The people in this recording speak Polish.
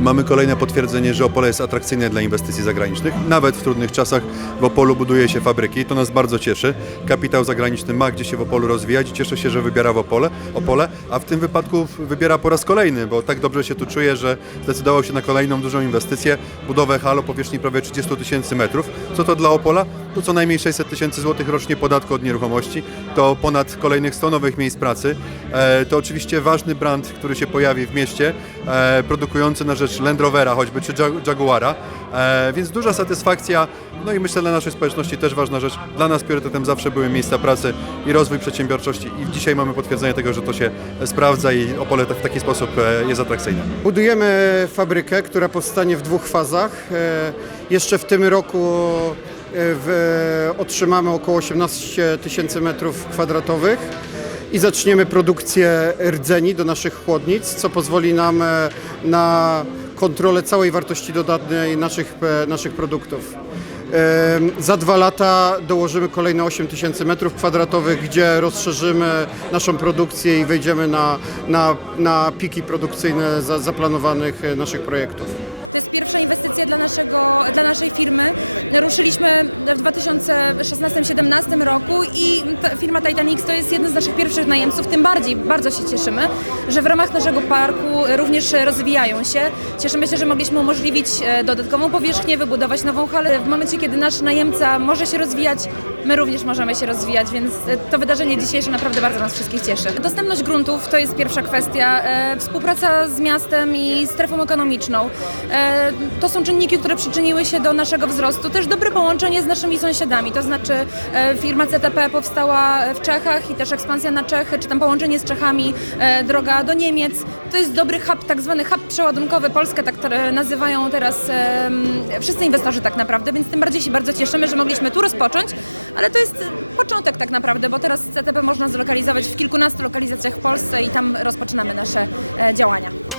Mamy kolejne potwierdzenie, że Opole jest atrakcyjne dla inwestycji zagranicznych. Nawet w trudnych czasach w Opolu buduje się fabryki. To nas bardzo cieszy. Kapitał zagraniczny ma gdzie się w Opolu rozwijać i cieszę się, że wybiera w Opole, Opole, a w tym wypadku wybiera po raz kolejny, bo tak dobrze się tu czuje, że zdecydował się na kolejną dużą inwestycję, budowę hal powierzchni prawie 30 tysięcy metrów. Co to dla Opola? To co najmniej 600 tysięcy złotych rocznie podatku od nieruchomości, to ponad kolejnych 100 nowych miejsc pracy. E, to oczywiście ważny brand, który się pojawi w mieście, e, produkujący na rzecz Land Rovera choćby, czy Jag- Jaguara, e, więc duża satysfakcja, no i myślę dla naszej społeczności też ważna rzecz. Dla nas priorytetem zawsze były miejsca pracy i rozwój przedsiębiorczości i dzisiaj mamy potwierdzenie tego, że to się sprawdza i Opole w taki sposób e, jest atrakcyjne. Budujemy fabrykę, która powstanie w dwóch fazach. E, Jeszcze w tym roku e, w, otrzymamy około 18 tysięcy metrów kwadratowych i zaczniemy produkcję rdzeni do naszych chłodnic, co pozwoli nam e, na kontrolę całej wartości dodanej naszych, e, naszych produktów. Za dwa lata dołożymy kolejne 8 tysięcy metrów kwadratowych, gdzie rozszerzymy naszą produkcję i wejdziemy na, na, na piki produkcyjne za, zaplanowanych e, naszych projektów. To jest pierwsza inwestycja dla, naszego, dla naszej firmy. Ruszyliśmy w 2016-2017 roku i firma Titanic to jest jeden z naszych pierwszych najemców. Tym bardziej bardzo się cieszymy, że w ramach naszego parku również rozwijają się. Cieszymy się, że mogliśmy umożliwić e, dodatkową powierzchnię, wybudować nową halę. W momencie, kiedy nasz najemca może się rozwijać, my również możemy się rozwijać, więc e, to wydarzenie dzisiejsze naprawdę bardzo nas wszystkich cieszy. Dostępność gruntów to jest pierwsza kwestia. E, Współpraca z miastem i strefą ekonomiczną. To są czynniki, które przyczyniły się do naszego wzrostu. Też dobre połączenie z naszymi sąsiadami, to znaczy e, firma CTP powstała w Czechach i też ekspansja na Czechy, czy tam połączenie z Czechami, e, droga do Niemiec. To jest dobry hub, tak zwany hub przeładunkowy. Polskę tak nazywają teraz e, wszyscy inwestorzy tak naprawdę, więc tym bardziej się bardzo cieszymy, że mogliśmy tu rozpocząć, ale to jest początek tak naprawdę, bo teraz CTP można zlokalizować w kilkunastu lokalizacjach w Polsce i tam rozpoczynamy nasze działania.